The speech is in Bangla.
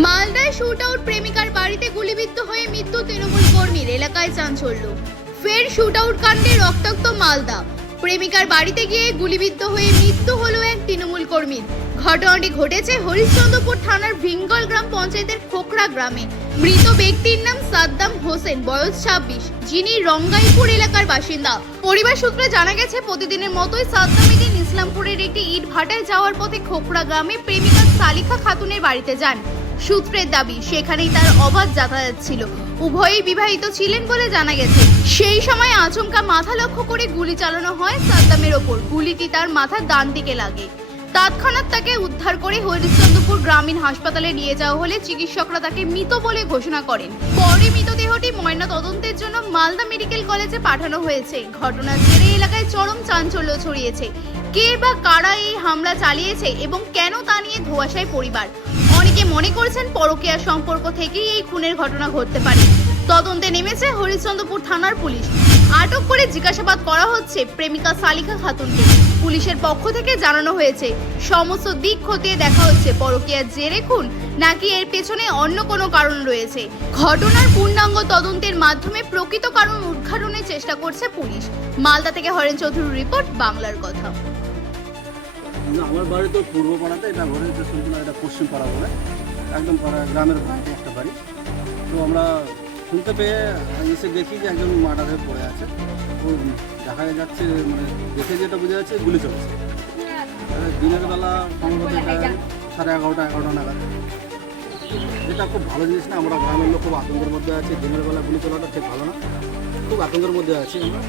মালদায় শুট আউট প্রেমিকার বাড়িতে গুলিবিদ্ধ হয়ে মৃত্যু তৃণমূল কর্মীর, এলাকায় চাঞ্চল্য। ফের শুট আউট কাণ্ডে রক্তাক্ত মালদা। প্রেমিকার বাড়িতে গিয়ে গুলিবিদ্ধ হয়ে মৃত্যু হলো এক তৃণমূল কর্মীর। ঘটনাটি ঘটেছে হরিশ্চন্দ্রপুর থানার ভিঙ্গল গ্রাম পঞ্চায়েতের খোকরা গ্রামে। মৃত ব্যক্তির নাম সাদ্দাম হোসেন, বয়স ছাব্বিশ, যিনি রঙ্গাইপুর এলাকার বাসিন্দা। পরিবার সূত্রে জানা গেছে, প্রতিদিনের মতোই সাদ্দাম ইসলামপুরের একটি ইট ভাটায় যাওয়ার পথে খোকরা গ্রামে প্রেমিকা সালিখা খাতুনের বাড়িতে যান। সূত্রের দাবি, সেখানেই তার অবাধ যাতায়াত ছিল। উভয়ই বিবাহিত ছিলেন বলে জানা গেছে। সেই সময় আচমকা মাথা লক্ষ্য করে গুলি চালানো হয় সাদ্দামের ওপর। গুলিটি তার মাথার ডান দিকে লাগে। তৎক্ষণাৎ তাকে উদ্ধার করে হরিশ্চন্দ্রপুর গ্রামীণ হাসপাতালে নিয়ে যাওয়া হলে চিকিৎসকরা তাকে মৃত বলে ঘোষণা করেন। পরে মৃতদেহটি ময়না তদন্তের জন্য মালদা মেডিকেল কলেজে পাঠানো হয়েছে। ঘটনার জেরে এলাকায় চরম চাঞ্চল্য ছড়িয়েছে। কে বা কারা এই হামলা চালিয়েছে এবং কেন তা নিয়ে ধোয়াশায় পরিবার? অনেকে মনে করছেন পরকীয়া সম্পর্ক থেকেই এই খুনের ঘটনা ঘটতে পারে। তদন্তে নেমেছে হরিশ্চন্দ্রপুর থানার পুলিশ। আটক করে জিজ্ঞাসাবাদ করা হচ্ছে প্রেমিকা সালিকা খাতুনকে। পুলিশের পক্ষ থেকে জানানো হয়েছে, সমস্ত দিক খতিয়ে দেখা হচ্ছে পরকীয়ার জেরে খুন, নাকি এর পেছনে অন্য কোনো কারণ রয়েছে। ঘটনার পূর্ণাঙ্গ তদন্তের মাধ্যমে প্রকৃত কারণ উদ্ঘাটনের চেষ্টা করছে পুলিশ। মালদা থেকে হরেন চৌধুরীর রিপোর্ট, বাংলার কথা। আমার বাড়ি তো পূর্ব পাড়াতে এটা ঘরে যে শুনছিলাম এটা পশ্চিম পাড়া বলে। একদম পাড়া গ্রামের বাইরে একটা বাড়ি। তো আমরা শুনতে পেয়ে এসে দেখি যে একজন মার্ডার হয়ে পড়ে আছে। তো দেখা যাচ্ছে মানে দেখে যেটা বোঝা যাচ্ছে গুলি চলছে। দিনের বেলা সম্ভবত এটা সাড়ে এগারোটা এগারোটা নাগাদ। যেটা খুব ভালো জিনিস না আমরা গ্রামের লোক খুব আতঙ্কের মধ্যে আছে। দিনের বেলা গুলি চলাটা ঠিক ভালো না। খুব আতঙ্কের মধ্যে আছি আমরা।